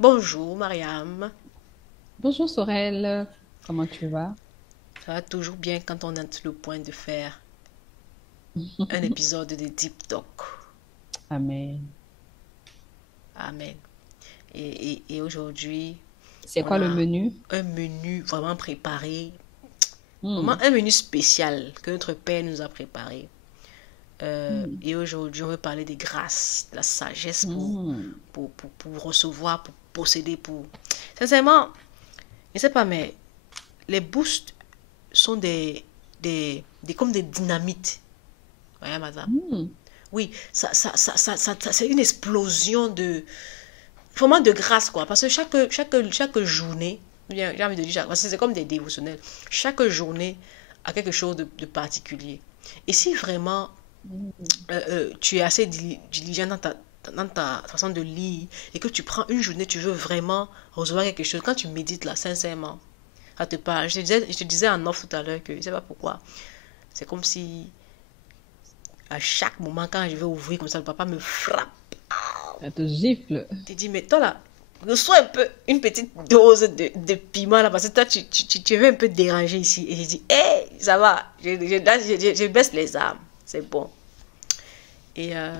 Bonjour Mariam, Bonjour Sorel, comment tu vas? ça va toujours bien quand on est sur le point de faire un épisode de Deep Talk. Amen. Amen. Et aujourd'hui, C'est on quoi le a menu? un menu vraiment préparé, vraiment Hmm, un menu spécial que notre Père nous a préparé. hmm, Et aujourd'hui, on veut parler des grâces, de la sagesse hmm. pour recevoir, pour posséder, pour... Sincèrement, je ne sais pas, mais les boosts sont comme des dynamites. Voyez, madame. Hmm. Oui, c'est une explosion de, vraiment de grâce, quoi. Parce que chaque journée, j'ai envie de dire, parce que c'est comme des dévotionnels, chaque journée a quelque chose de particulier. Et si vraiment tu es assez diligent dans ta façon de lire et que tu prends une journée, tu veux vraiment recevoir quelque chose, quand tu médites là, sincèrement, ça te parle. Je te disais en off tout à l'heure que je ne sais pas pourquoi. C'est comme si à chaque moment, quand je vais ouvrir comme ça, le papa me frappe. Ça te gifle. Tu dis, mais toi là, reçois un peu une petite dose de piment là, parce que toi, tu veux un peu déranger ici. Et je dis, hé, hey, ça va, je baisse les armes, c'est bon. Et, euh,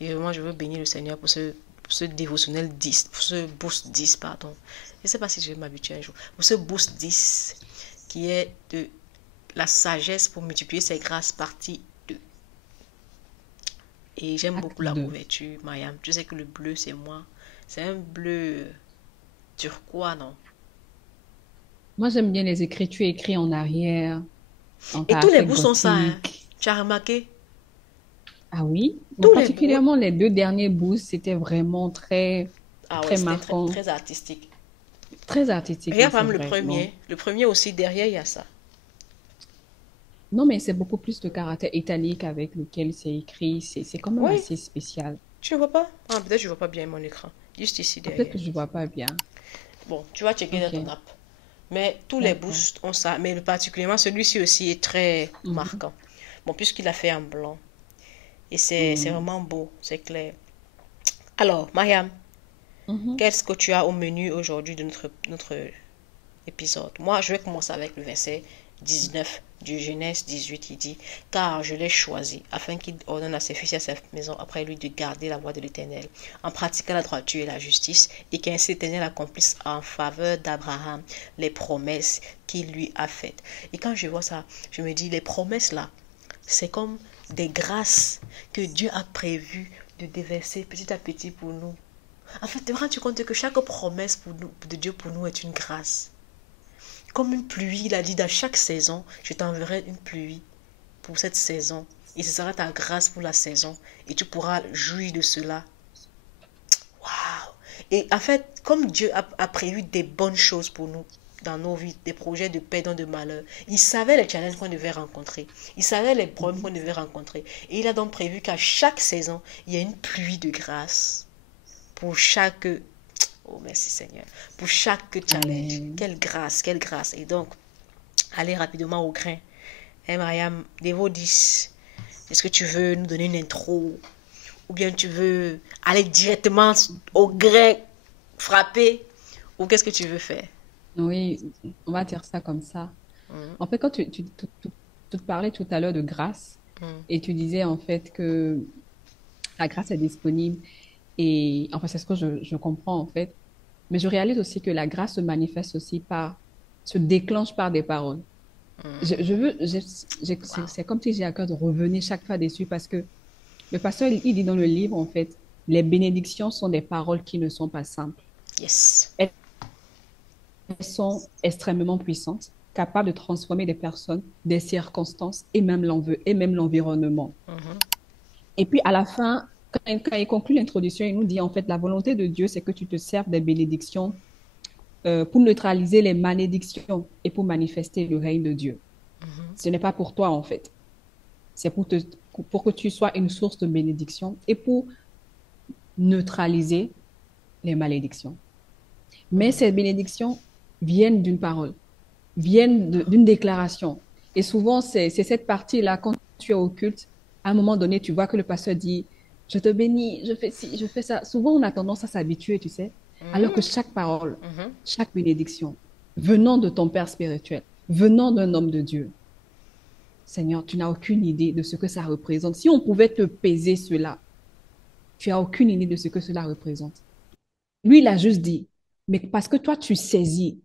et vraiment, je veux bénir le Seigneur pour ce dévotionnel 10, pour ce boost 10 pardon. Je ne sais pas si je vais m'habituer un jour. Pour ce boost 10 qui est de la sagesse pour multiplier ses grâces partie 2. Et j'aime beaucoup Acte la 2. couverture, Mayam. Tu sais que le bleu, c'est moi. C'est un bleu turquois, non? Moi, j'aime bien les écritures écrites en arrière, en Et tous les caractère bouts sont ça, hein. gothique. Tu as remarqué? Ah oui? Bon, Tous les bouts. particulièrement les deux derniers boosts, c'était vraiment très, Ah ouais, très c'était très, marquant, très artistique. très artistique, oui, Regarde, par c'est exemple, le vrai. Bon. premier. Le premier aussi, derrière, il y a ça. Non, mais c'est beaucoup plus de caractère italique avec lequel c'est écrit. C'est quand même Oui, assez spécial. tu ne vois pas? Ah, peut-être que je ne vois pas bien mon écran. Juste ici, Ah, peut-être derrière. que je vois pas bien. Bon, tu vas checker dans ton Ok, app. Mais tous les d'accord. boosts ont ça. Mais particulièrement, celui-ci aussi est très Mhm, marquant. Bon, puisqu'il a fait en blanc. Et c'est mhm, vraiment beau, c'est clair. Alors, Mariam, mhm. qu'est-ce que tu as au menu aujourd'hui de notre épisode? Moi, je vais commencer avec le verset 19 du Genèse 18. Il dit, car je l'ai choisi afin qu'il ordonne à ses fils et à sa maison après lui de garder la voie de l'Éternel, en pratiquant la droiture et la justice, et qu'ainsi l'Éternel accomplisse en faveur d'Abraham les promesses qu'il lui a faites. Et quand je vois ça, je me dis, les promesses là, c'est comme des grâces que Dieu a prévues de déverser petit à petit pour nous. En fait, te rends-tu compte que chaque promesse pour nous, de Dieu pour nous est une grâce? Comme une pluie, il a dit dans chaque saison, je t'enverrai une pluie pour cette saison. Et ce sera ta grâce pour la saison. Et tu pourras jouir de cela. Waouh! Et en fait, comme Dieu a prévu des bonnes choses pour nous dans nos vies, des projets de paix, dans de malheur, il savait les challenges qu'on devait rencontrer. Il savait les problèmes qu'on devait rencontrer. Et il a donc prévu qu'à chaque saison, il y a une pluie de grâce pour chaque... Oh, merci Seigneur. Pour chaque challenge. Amen. Quelle grâce, quelle grâce. Et donc, allez rapidement au grain. Hey Mariam, Devo 10, est-ce que tu veux nous donner une intro? Ou bien tu veux aller directement au grain, frapper? Ou qu'est-ce que tu veux faire? Oui, on va dire ça comme ça. Mhm, En fait, quand tu te parlais tout à l'heure de grâce mhm, et tu disais en fait que la grâce est disponible et enfin c'est ce que je comprends en fait, mais je réalise aussi que la grâce se manifeste aussi se déclenche par des paroles. mhm. C'est Wow. c'est comme si j'ai à cœur de revenir chaque fois dessus parce que le pasteur il dit dans le livre en fait, les bénédictions sont des paroles qui ne sont pas simples. Yes. Elles sont extrêmement puissantes, capables de transformer des personnes, des circonstances et même l'environnement. Mhm, Et puis à la fin, quand il conclut l'introduction, il nous dit en fait la volonté de Dieu, c'est que tu te serves des bénédictions pour neutraliser les malédictions et pour manifester le règne de Dieu. mhm. Ce n'est pas pour toi en fait, c'est pour que tu sois une source de bénédiction et pour neutraliser les malédictions. Mais ces bénédictions viennent d'une parole, d'une déclaration. Et souvent, c'est cette partie-là, quand tu es au culte, à un moment donné, tu vois que le pasteur dit, je te bénis, je fais ci, je fais ça. Souvent, on a tendance à s'habituer, tu sais. Alors que Mhm, chaque parole, mhm. chaque bénédiction, venant de ton Père spirituel, venant d'un homme de Dieu, Seigneur, tu n'as aucune idée de ce que ça représente. Si on pouvait te peser cela, tu n'as aucune idée de ce que cela représente. Lui, il a juste dit, mais parce que toi, tu saisis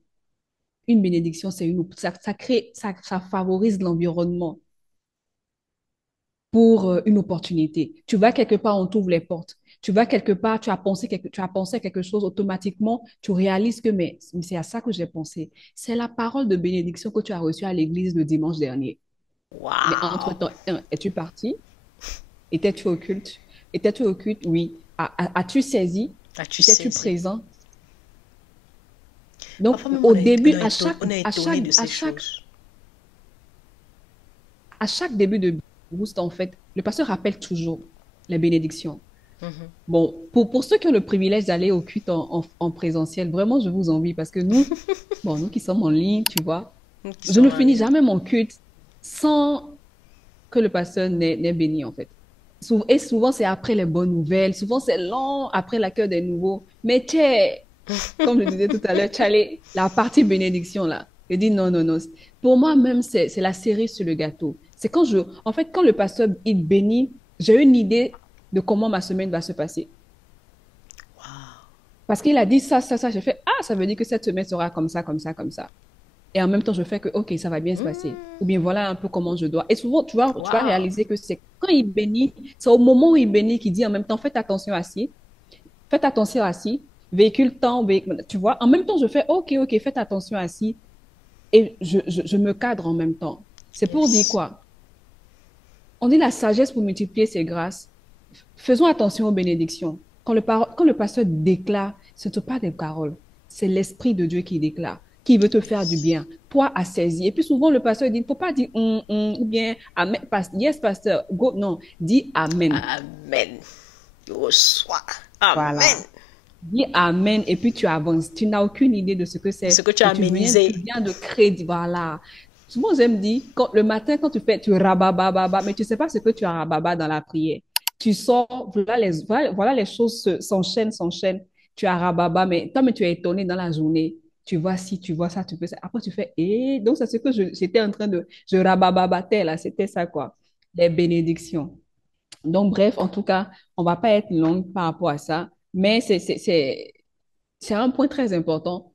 une bénédiction, ça crée, ça favorise l'environnement pour une opportunité. Tu vas quelque part, on t'ouvre les portes. Tu vas quelque part, tu as pensé à quelque chose, automatiquement, tu réalises que, mais c'est à ça que j'ai pensé. C'est la parole de bénédiction que tu as reçue à l'église le dimanche dernier. Mais Waouh! entre-temps, es-tu parti? Étais-tu au culte? Étais-tu au culte? Oui. As-tu saisi? As-tu Étais-tu saisi? présent? Donc, Parfois même, au début, on est étonné de ces choses. à chaque début de boost, en fait, le pasteur rappelle toujours les bénédictions. Mhm. Bon, pour ceux qui ont le privilège d'aller au culte en présentiel, vraiment, je vous envie parce que nous, bon, nous qui sommes en ligne, tu vois, Nous qui je sommes ne en finis ligne. jamais mon culte sans que le pasteur n'ait béni, en fait. Et souvent, c'est après les bonnes nouvelles. Souvent, c'est long après l'accueil des nouveaux. Mais comme je disais tout à l'heure, Tchale, la partie bénédiction, là, je dis non, non, non. Pour moi, même, c'est la cerise sur le gâteau. C'est en fait, quand le pasteur, il bénit, j'ai une idée de comment ma semaine va se passer. Waouh! Parce qu'il a dit ça, ça, ça. J'ai fait, ah, ça veut dire que cette semaine sera comme ça, comme ça, comme ça. Et en même temps, je fais que, OK, ça va bien se passer. Ou bien voilà un peu comment je dois. Et souvent, tu vas Waouh! réaliser que c'est quand il bénit, c'est au moment où il bénit qu'il dit en même temps, faites attention assis, véhicule temps, tu vois. En même temps, je fais, OK, OK, faites attention assis. Et je me cadre en même temps. C'est pour dire Yes. quoi? On dit la sagesse pour multiplier ses grâces. Faisons attention aux bénédictions. Quand le pasteur déclare, ce ne sont pas des paroles, c'est l'Esprit de Dieu qui déclare, qui veut te faire du Yes. bien. Toi, à saisir. Et puis souvent, le pasteur dit, il ne faut pas dire ou bien Amen. Yes, pasteur, go. Non, dis Amen. Amen. Je reçois. Amen. Voilà. Dis Amen et puis tu avances. Tu n'as aucune idée de ce que De ce c'est. que tu as Et tu aménisé. viens de créer. Voilà. Souvent, j'aime dire, le matin, quand tu rabababa, mais tu ne sais pas ce que tu as rababa dans la prière. Tu sors, voilà les choses s'enchaînent, s'enchaînent. Tu as rababa, mais toi, mais tu es étonné dans la journée. Tu vois ci, tu vois ça, tu fais ça. Après, tu fais, donc c'est ce que j'étais en train je rabababatais là, c'était ça quoi. Les bénédictions. Donc, bref, en tout cas, on va pas être longue par rapport à ça, mais c'est un point très important.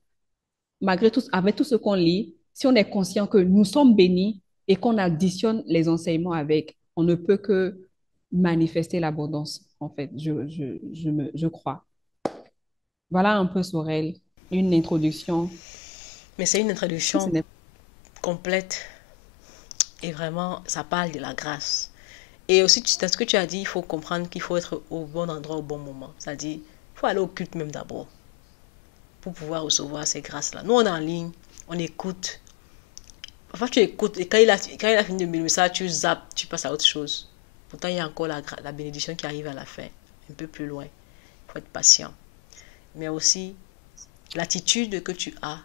Malgré tout, avec tout ce qu'on lit, si on est conscient que nous sommes bénis et qu'on additionne les enseignements avec, on ne peut que manifester l'abondance, en fait, je crois. Voilà un peu, Sorel, une introduction. Mais c'est une Ce introduction n'est- complète. Et vraiment, ça parle de la grâce. Et aussi, dans ce que tu as dit, il faut comprendre qu'il faut être au bon endroit au bon moment. C'est-à-dire, il faut aller au culte même d'abord pour pouvoir recevoir ces grâces-là. Nous, on est en ligne, on écoute. Parfois, tu écoutes et quand il a fini de bénir ça, tu zappes, tu passes à autre chose. Pourtant, il y a encore la bénédiction qui arrive à la fin, un peu plus loin. Il faut être patient. Mais aussi, l'attitude que tu as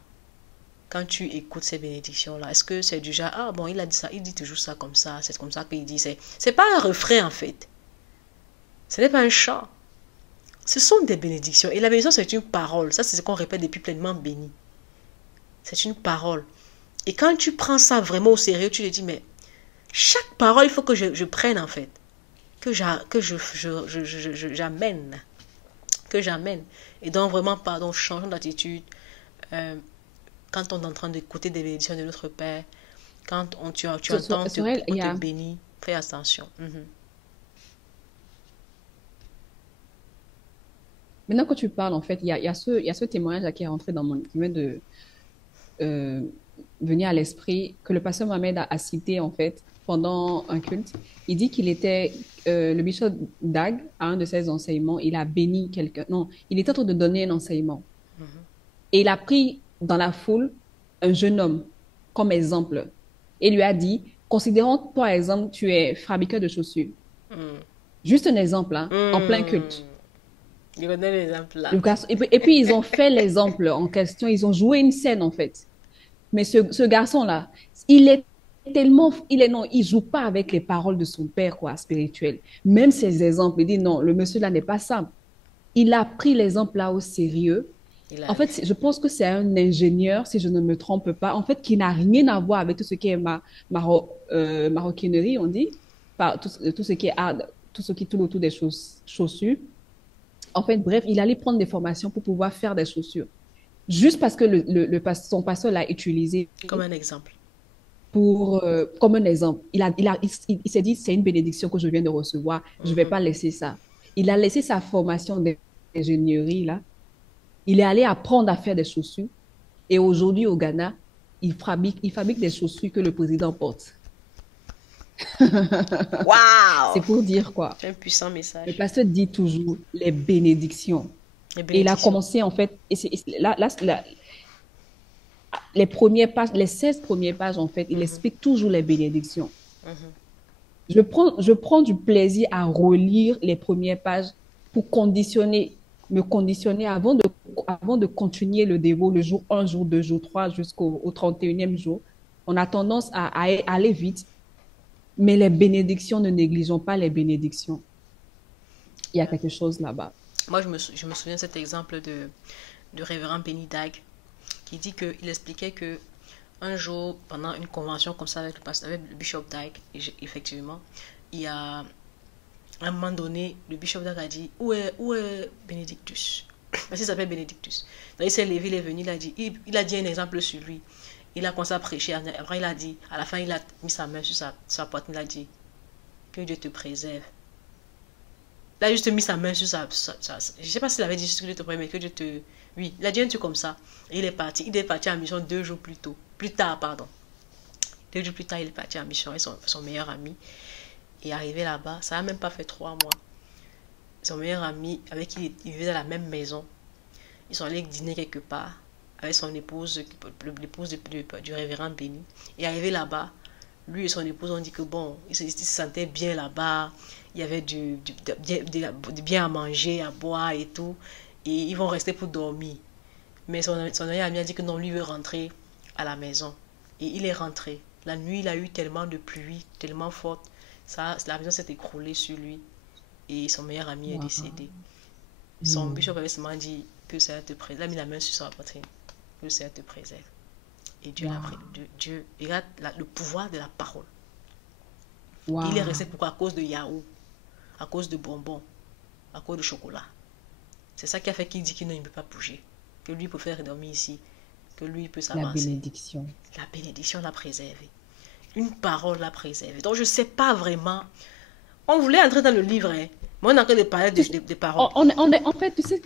quand tu écoutes ces bénédictions-là. Est-ce que c'est du genre, ah bon, il a dit ça, il dit toujours ça comme ça, c'est comme ça qu'il dit. C'est pas un refrain en fait. Ce n'est pas un chant. Ce sont des bénédictions. Et la bénédiction, c'est une parole. Ça, c'est ce qu'on répète depuis pleinement béni. C'est une parole. Et quand tu prends ça vraiment au sérieux, tu te dis, mais chaque parole, il faut que je prenne en fait. J'amène. Que j'amène. Et donc, vraiment, pardon, changeons d'attitude. Euh, Quand on est en train d'écouter des bénédictions de notre Père, quand tu entends Sorel, on te bénit, fais attention. maintenant que tu parles, en fait, il y a ce témoignage là qui est rentré qui vient de euh, venir à l'esprit, que le pasteur Mohamed a cité, en fait, pendant un culte. Il dit le bishop Dag, à un de ses enseignements, il a béni quelqu'un. Non, il était en train de donner un enseignement. Et il a pris dans la foule un jeune homme comme exemple et lui a dit, considérons, par exemple, tu es fabricant de chaussures. Juste un exemple, hein, en plein culte. Je connais l'exemple là. Le garçon, et puis, ils ont fait l'exemple en question, ils ont joué une scène, en fait. Mais ce garçon-là, il est non, il joue pas avec les paroles de son père, quoi, spirituel. Même ses exemples, il dit non, le monsieur-là n'est pas simple. Il a pris l'exemple là au sérieux Il a, En fait, je pense que c'est un ingénieur, si je ne me trompe pas, en fait, qui n'a rien à voir avec tout ce qui est maroquinerie, on dit, tout ce qui est art, tout ce qui tourne autour des chaussures. En fait, bref, il allait prendre des formations pour pouvoir faire des chaussures. Juste parce que son pasteur l'a utilisé comme un exemple. comme un exemple. Il s'est dit, c'est une bénédiction que je viens de recevoir, je ne vais Mhm. pas laisser ça. Il a laissé sa formation d'ingénierie, là. Il est allé apprendre à faire des chaussures. Et aujourd'hui, au Ghana, il fabrique des chaussures que le président porte. C'est Waouh! pour dire quoi? C'est un puissant Le message. pasteur dit toujours les bénédictions. Les Et il a bénédictions. commencé, en fait, les premières pages, les 16 premières pages, en fait, il Mhm. explique toujours les bénédictions. Mhm. Je prends du plaisir à relire les premières pages pour me conditionner avant de continuer le dévot le jour 1, jour 2, jour 3, jusqu'au 31e jour. On a tendance à aller vite, mais les bénédictions, ne négligeons pas les bénédictions. Il y a quelque chose là-bas. Moi, je me souviens de cet exemple de révérend Benny Dag qui dit qu'il expliquait que un jour, pendant une convention comme ça avec le pasteur, avec le bishop Dag, effectivement, il y a à un moment donné, le bishop Dag a dit où est Benedictus? Parce qu'il s'appelle Benedictus. Donc il s'est levé, il est venu, il a dit un exemple sur lui. Il a commencé à prêcher. Après, il a dit, à la fin, il a mis sa main sur sa poitrine. Il a dit, que Dieu te préserve. Il a juste mis sa main sur je ne sais pas s'il avait dit que Dieu te préserve, mais que Dieu te. Oui, il a dit un truc comme ça. Et il est parti. Il est parti en mission 2 jours plus tôt. Plus tard, pardon. 2 jours plus tard, il est parti en mission avec son meilleur ami. Et arrivé là-bas, ça n'a même pas fait 3 mois. Son meilleur ami, avec qui il vivait dans la même maison, ils sont allés dîner quelque part avec son épouse, l'épouse du révérend Béni. Et arrivé là-bas, lui et son épouse ont dit que bon, ils se sentaient bien là-bas. Il y avait bien à manger, à boire et tout. Et ils vont rester pour dormir. Mais son ami a dit que non, lui veut rentrer à la maison. Et il est rentré. La nuit, il a eu tellement de pluie, tellement forte. La maison s'est écroulée sur lui. Et son meilleur ami est Wow. décédé. Son Hmm. bishop avait seulement dit que ça te préserve. Il a mis la main sur sa poitrine. Que ça te préserve. Et Dieu l'a pris. Wow. Dieu, regarde le pouvoir de la parole. Il est resté Wow. pourquoi? À cause de yaourt, à cause de bonbons, à cause de chocolat. C'est ça qui a fait qu'il dit qu'il ne peut pas bouger. Que lui peut faire dormir ici. Que lui peut La s'avancer. bénédiction. La bénédiction l'a préservé. Une parole l'a préservé. Donc je ne sais pas vraiment. On voulait entrer dans le livre, hein. Mais on a que de parler Tu sais, des paroles. en fait, tu sais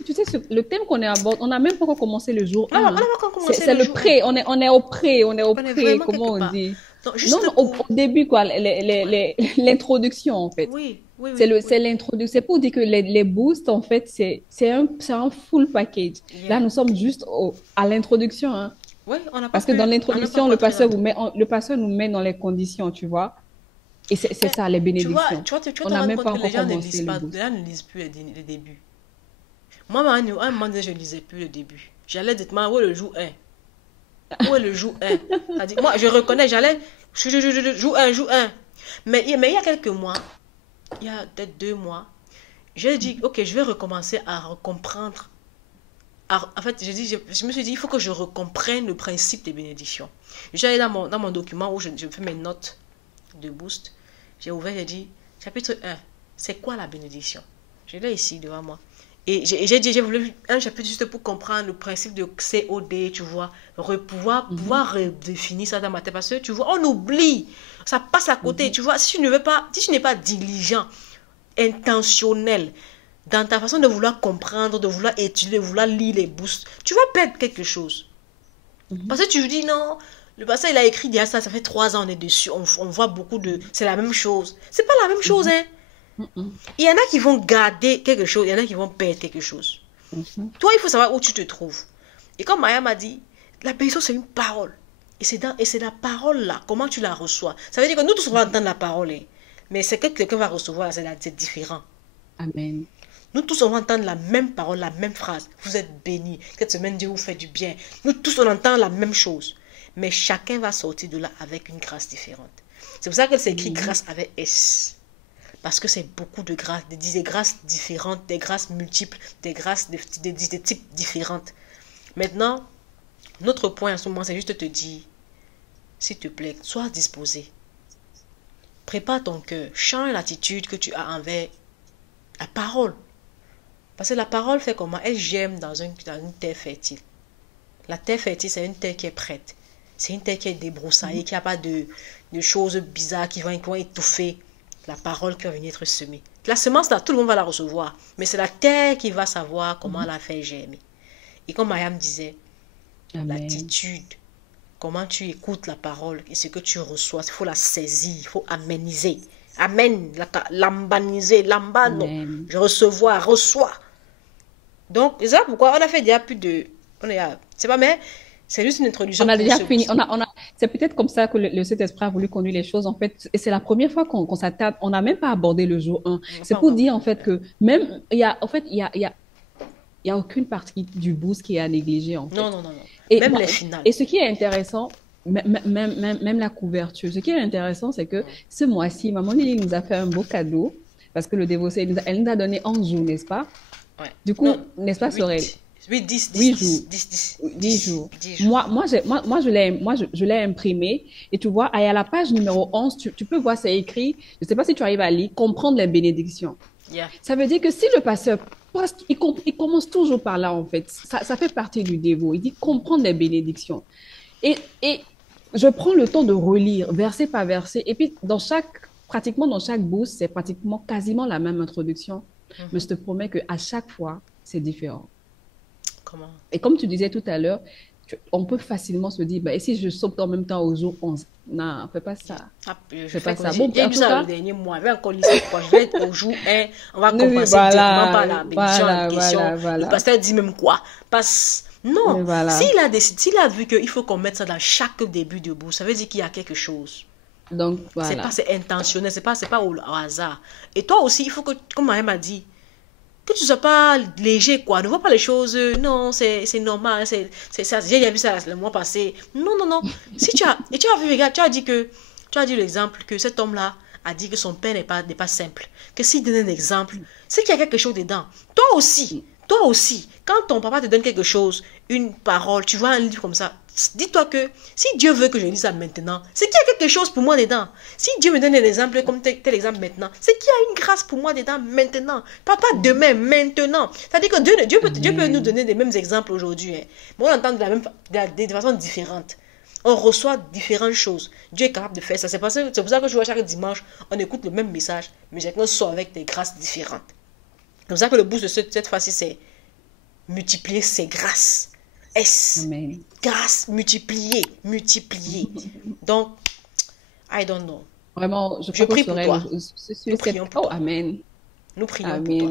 le thème qu'on aborde, on n'a même pas encore commencé le jour On 1, n'a hein. pas encore C'est commencé c'est le le jour 1. pré, on est au On est pré, vraiment quelque comment on part. dit? Donc Non, juste non, pour... au début, quoi, Ouais. l'introduction, en fait. Oui, oui, C'est oui, le, oui. c'est l'introduction. C'est pour dire que les boosts, en fait, c'est un full package. Là, Yeah. nous sommes juste à l'introduction, hein. Oui, Parce que dans on n'a pas l'introduction, pu le entrer dans pasteur tout. le pasteur nous met dans les conditions, tu vois. Et c'est Mais ça, les tu vois, bénédictions. tu vas On te n'a rendre même compte pas que les encore gens ne commencé lisent le pas, les boost. gens ne lisent plus les débuts. Moi, à un moment donné, je ne lisais plus le début. J'allais directement, où est le jour 1? Où est le jour 1? C'est-à-dire, moi, je reconnais, j'allais, jour 1, jour 1. Mais il y a quelques mois, il y a peut-être 2 mois, j'ai dit, ok, je vais recommencer à comprendre. En fait, je me suis dit, il faut que je recomprenne le principe des bénédictions. J'allais dans mon document où je fais mes notes de boost. J'ai ouvert, j'ai dit, chapitre 1, c'est quoi la bénédiction? Je l'ai ici devant moi. Et j'ai voulu un chapitre juste pour comprendre le principe de COD, tu vois, pouvoir Mhm, redéfinir ça dans ma tête. Parce que, tu vois, on oublie, ça passe à côté, mhm, tu vois. Si tu n'es pas diligent, intentionnel, dans ta façon de vouloir comprendre, de vouloir étudier, de vouloir lire les boosts, tu vas perdre quelque chose. Parce mhm, que tu dis non, le passé il a écrit déjà ça fait 3 ans on est dessus, on voit beaucoup de... C'est la même chose. C'est pas la même chose, mhm, hein. mhm, Il y en a qui vont garder quelque chose, il y en a qui vont perdre quelque chose. mhm, Toi, il faut savoir où tu te trouves. Et comme Maya m'a dit, la bénédiction c'est une parole. Et c'est la parole là, comment tu la reçois. Ça veut dire que nous tous on va entendre la parole, hein. Mais c'est que quelqu'un va recevoir, c'est différent. Amen. Nous tous, on va entendre la même parole, la même phrase. Vous êtes bénis. Cette semaine, Dieu vous fait du bien. Nous tous, on entend la même chose. Mais chacun va sortir de là avec une grâce différente. C'est pour ça que c'est écrit Mhm, grâce avec S. Parce que c'est beaucoup de grâces, des grâces différentes, des grâces multiples, des grâces de types différentes. Maintenant, notre point en ce moment, c'est juste de te dire, s'il te plaît, sois disposé. Prépare ton cœur. Change l'attitude que tu as envers la parole. Parce que la parole fait comment? Elle germe dans une terre fertile. La terre fertile, c'est une terre qui est prête. C'est une terre qui est débroussaillée, qui n'a pas de choses bizarres qui vont étouffer la parole qui va venir être semée. La semence, là, tout le monde va la recevoir. Mais c'est la terre qui va savoir comment la faire germer. Et comme Mariam disait, l'attitude, comment tu écoutes la parole et ce que tu reçois, il faut la saisir, il faut améniser. Amen, lambaniser, lambano. Je reçois. Donc, c'est ça pourquoi on a fait déjà plus de... C'est pas mais c'est juste une introduction. On a déjà fini. C'est peut-être comme ça que le Saint-Esprit a voulu conduire les choses, en fait. Et c'est la première fois qu'on s'attarde. On n'a même pas abordé le jour 1. C'est pour dire, en fait, que même, il y a aucune partie du boost qui est à négliger, en fait. Non. Et même les finales. Et ce qui est intéressant, même la couverture, ce qui est intéressant, c'est que ce mois-ci, Maman Lily nous a fait un beau cadeau, parce que le dévotion, elle nous a donné 11 jours, n'est-ce pas? Ouais. Du coup, n'est-ce pas, Sorel? Oui, 10 jours. Moi, je l'ai imprimé. Et tu vois, à la page numéro 11, tu peux voir, c'est écrit, je ne sais pas si tu arrives à lire, comprendre les bénédictions. Yeah. Ça veut dire que si le pasteur, il commence toujours par là, en fait. Ça fait partie du dévot. Il dit comprendre les bénédictions. Et je prends le temps de relire verset par verset. Et puis, pratiquement dans chaque bourse, c'est pratiquement quasiment la même introduction. Mais je te promets qu'à chaque fois, c'est différent. Comment? Et comme tu disais tout à l'heure, on peut facilement se dire, et si je saute en même temps au jour 11? Non, fais pas ça. Fais pas ça. Bon, j'ai vu ça le dernier mois. Je vais encore lisser quoi. Je vais être au jour 1. On va commencer directement par la bénédiction en question. Le pasteur dit même quoi? Non. S'il a vu qu'il faut qu'on mette ça dans chaque début de bourse, ça veut dire qu'il y a quelque chose. Donc, voilà. C'est intentionnel, c'est pas au hasard. Et toi aussi, il faut que, comme Mariam a dit, que tu ne sois pas léger, quoi. Ne vois pas les choses, non, c'est normal, c'est ça. J'ai vu ça le mois passé. Non. Si tu as vu, regarde, tu as dit l'exemple que cet homme-là a dit que son père n'est pas simple. Que s'il donne un exemple, c'est qu'il y a quelque chose dedans. Toi aussi, quand ton papa te donne quelque chose, une parole, tu vois un livre comme ça, dis-toi que si Dieu veut que je lise ça maintenant, c'est qu'il y a quelque chose pour moi dedans. Si Dieu me donne un exemple comme tel exemple maintenant, c'est qu'il y a une grâce pour moi dedans maintenant. Pas demain, maintenant. C'est-à-dire que Dieu peut nous donner les mêmes exemples aujourd'hui. Hein. Mais on entend de façon différente. On reçoit différentes choses. Dieu est capable de faire ça. C'est pour ça que je vois chaque dimanche, on écoute le même message, mais chacun sort avec des grâces différentes. C'est pour ça que le but de cette fois-ci, c'est multiplier ses grâces. Amen. Grâce multipliée. Donc, I don't know. Vraiment, je prie pour toi. Nous prions pour toi. Amen. Nous prions pour toi.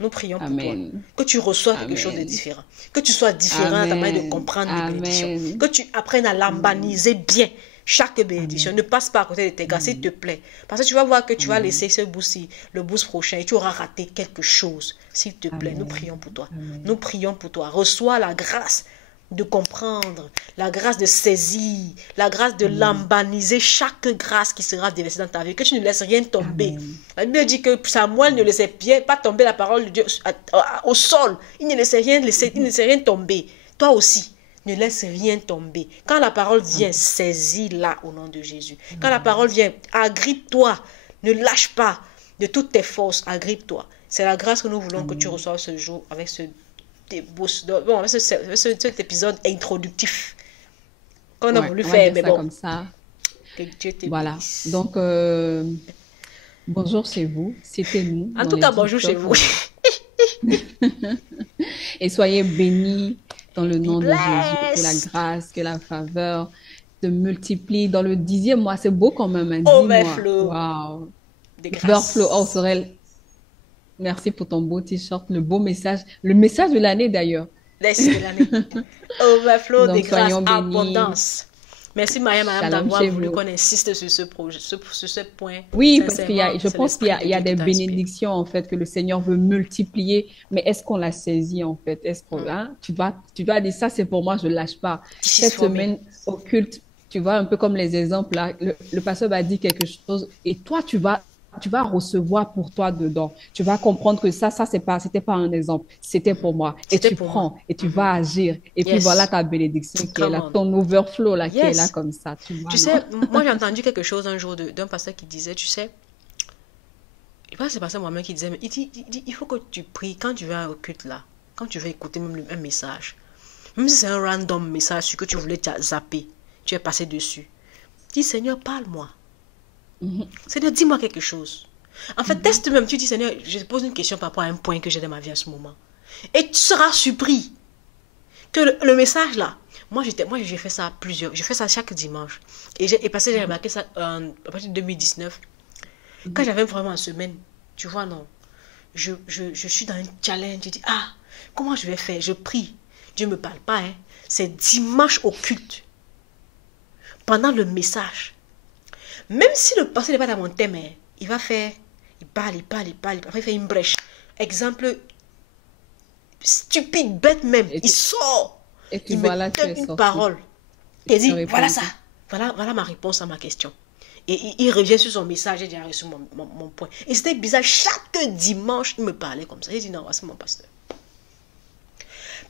Nous prions pour toi. Que tu reçoives quelque chose de différent. Que tu sois différent dans ta manière de comprendre les bénédictions. Que tu apprennes à lambaniser bien chaque bénédiction. Ne passe pas à côté de tes gars, s'il te plaît. Parce que tu vas voir que tu vas laisser ce bout-ci, le bout prochain, et tu auras raté quelque chose. S'il te plaît, nous prions pour toi. Nous prions pour toi. Reçois la grâce de comprendre, la grâce de saisir, la grâce de lambaniser chaque grâce qui sera déversée dans ta vie, que tu ne laisses rien tomber. La Bible dit que Samuel ne laissait pas tomber la parole de Dieu au sol. Il ne laissait rien tomber. Toi aussi, ne laisse rien tomber. Quand la parole vient, saisis-la au nom de Jésus. Quand la parole vient, agrippe-toi. Ne lâche pas de toutes tes forces, agrippe-toi. C'est la grâce que nous voulons que tu reçoives ce jour avec cet épisode introductif qu'on a voulu faire, mais bon. Comme ça. Que Dieu te bénisse. Donc, bonjour chez vous, c'était nous. En tout cas, bonjour chez vous. Et soyez bénis dans le nom de Jésus. Que la grâce, que la faveur se multiplie dans le 10e mois. C'est beau quand même, un 10 Overflow. mois. Wow. De grâce. Overflow. Oh, Sorel. Merci pour ton beau t-shirt, le beau message. Le message de l'année d'ailleurs. De l'année. Overflow de grâce, abondance. Merci Mariam d'avoir voulu qu'on insiste sur ce point. Oui, parce je pense qu'il y a des bénédictions en fait que le Seigneur veut multiplier, mais est-ce qu'on la saisit en fait? Est-ce qu'on tu vas dire ça c'est pour moi, je lâche pas. Cette semaine au culte, tu vois un peu comme les exemples là, le pasteur va dire quelque chose et toi tu vas tu vas recevoir pour toi dedans. Tu vas comprendre que ça, c'était pas un exemple, c'était pour moi. Et C'était tu pour moi. prends et tu vas agir. Et puis voilà Yes. ta bénédiction qui est Come là, on. ton overflow là qui est là Yes. comme ça. Tu vois, Tu non? sais, moi j'ai entendu quelque chose un jour d'un pasteur qui disait, tu sais, je pense que c'est pasteur moi-même qui disait, mais il faut que tu pries quand tu vas au culte là, quand tu vas écouter même un message. Même si c'est un random message sur que tu voulais zapper, tu es passé dessus. Dis Seigneur, parle-moi. Mhm, Seigneur, dis-moi quelque chose. En fait, mhm. teste même. Tu dis Seigneur, je te pose une question par rapport à un point que j'ai dans ma vie en ce moment. Et tu seras surpris que le message là, moi j'ai fait ça plusieurs, j'ai fait ça chaque dimanche. Et parce que j'ai remarqué ça à partir de 2019, quand Mhm. j'avais vraiment en semaine, tu vois, non, je suis dans un challenge, je dis, ah, comment je vais faire? Je prie. Dieu ne me parle pas, hein. C'est dimanche au culte, pendant le message. Même si le passé n'est pas dans mon thème, hein, il va faire, il parle, il parle, il parle, après il fait une brèche. Exemple stupide, bête même, Et il tu, sort, et tu il me vois là, tu donne es une sorti. parole. Et Il tu as dit, voilà ça, répondu. voilà ma réponse à ma question. Et il revient sur son message, j'ai déjà reçu mon point. Et c'était bizarre, chaque dimanche, il me parlait comme ça. J'ai dit, non, c'est mon pasteur.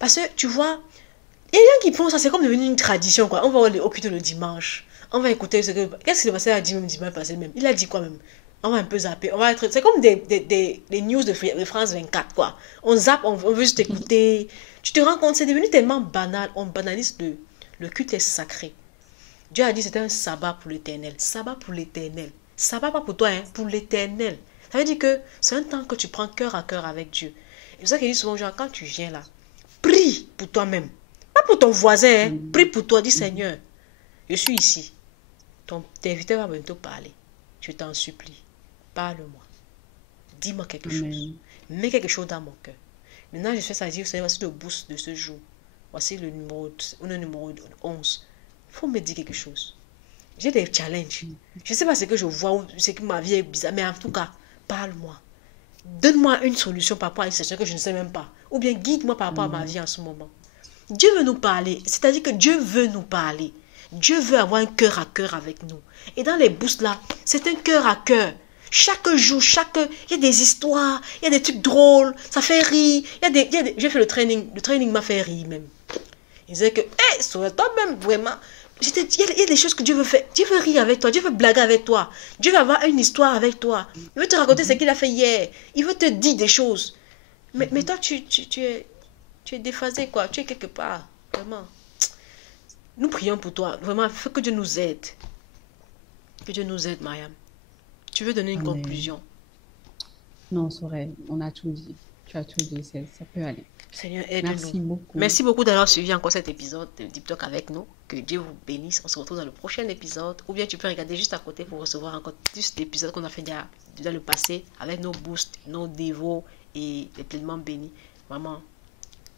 Parce que, tu vois, il y a des gens qui font ça, c'est comme devenu une tradition, quoi. On va occuper le dimanche. On va écouter ce que... Qu'est-ce que le pasteur a dit même dimanche passé même? Il a dit quoi même? On va un peu zapper. On va être... C'est comme des news de France 24, quoi. On zappe, on veut juste écouter. Tu te rends compte, c'est devenu tellement banal. On banalise le culte est sacré. Dieu a dit c'était un sabbat pour l'éternel. Sabbat pour l'éternel. Sabbat pas pour toi, hein, pour l'éternel. Ça veut dire que c'est un temps que tu prends cœur à cœur avec Dieu. Et c'est ça qu'il dit souvent, genre, quand tu viens là, prie pour toi-même. Pas pour ton voisin, hein. Prie Amen. pour toi. Dis Mhm. Seigneur, je suis ici. Ton invité va bientôt parler. Je t'en supplie. Parle-moi. Dis-moi quelque chose. Amen. Mets quelque chose dans mon cœur. Maintenant, je fais ça dire, Seigneur, voici le boost de ce jour. Voici le numéro 11. Il faut me dire quelque chose. J'ai des challenges. Je ne sais pas ce que je vois ou ce que ma vie est bizarre, mais en tout cas, parle-moi. Donne-moi une solution par rapport à une situation que je ne sais même pas. Ou bien guide-moi par rapport à ma Amen. vie en ce moment. Dieu veut nous parler. C'est-à-dire que Dieu veut nous parler. Dieu veut avoir un cœur à cœur avec nous. Et dans les boosts là, c'est un cœur à cœur. Chaque jour, il y a des histoires, il y a des trucs drôles, ça fait rire. J'ai fait le training m'a fait rire même. Il disait que, hé, sur toi-même, vraiment, il y a des choses que Dieu veut faire. Dieu veut rire avec toi, Dieu veut blaguer avec toi. Dieu veut avoir une histoire avec toi. Il veut te raconter ce Mhm. qu'il a fait hier. Il veut te dire des choses. Mais Mhm. toi, tu es déphasé, quoi. Tu es quelque part. Vraiment. Nous prions pour toi. Vraiment, il faut que Dieu nous aide. Que Dieu nous aide, Mariam. Tu veux donner une Amen. conclusion? Non, Sorel, on a tout dit. Tu as tout dit, ça peut aller. Seigneur, aide-nous. Merci beaucoup. Merci beaucoup d'avoir suivi encore cet épisode de Deep Talk avec nous. Que Dieu vous bénisse. On se retrouve dans le prochain épisode. Ou bien tu peux regarder juste à côté pour recevoir encore plus d'épisodes qu'on a fait déjà dans le passé avec nos boosts, nos dévots et les pleinement bénis. Vraiment,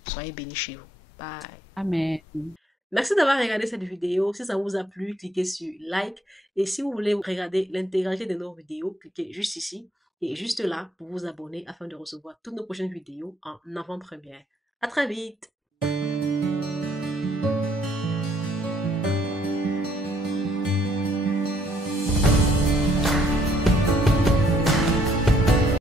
soyez bénis chez vous. Bye. Amen. Merci d'avoir regardé cette vidéo. Si ça vous a plu, cliquez sur like. Et si vous voulez regarder l'intégralité de nos vidéos, cliquez juste ici et juste là pour vous abonner afin de recevoir toutes nos prochaines vidéos en avant-première. À très vite!